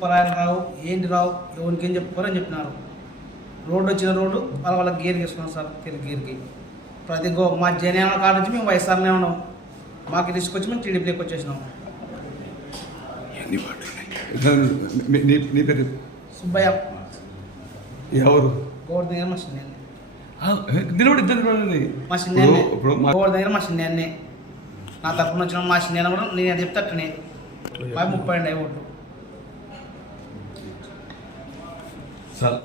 పలాయన రావు ఏంటి రావు ఎవరికి ఏం చెప్పుకోరని చెప్పినారు. రోడ్డు వచ్చిన రోడ్డు వాళ్ళ గేర్ వేసుకున్నాం సార్. గేర్కి ప్రతి మా జనయాన కాడ నుంచి మేము వైఎస్ఆర్నే ఉన్నాం. మాకు తీసుకొచ్చి మేము టీడీపీలోకి వచ్చేసినాం. నీ పేరు సుబ్బయ్య. ఎవరు? గోడ దగ్గర మా చిన్న నిలబడి మా చిన్న గోడ దగ్గర మా చిన్న నా తరఫున వచ్చిన మా చిన్న కూడా నేను చెప్తానే 30 ఓట్లు. సార్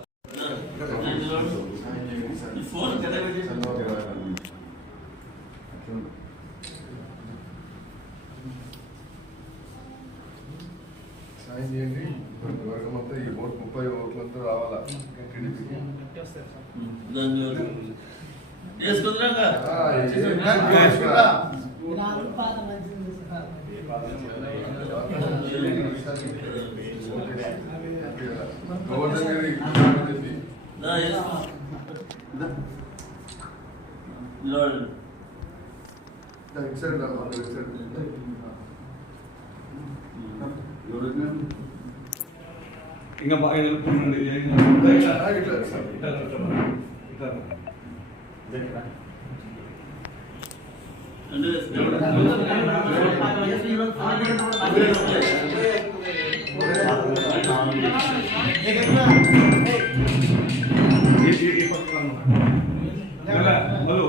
సాయం చేయండి. వర్గం అంతా ఈ 30 ఓట్లంతా రావాలా టీడీపీకి. ఇంకా బాగా నిలుపుకోండి. హలో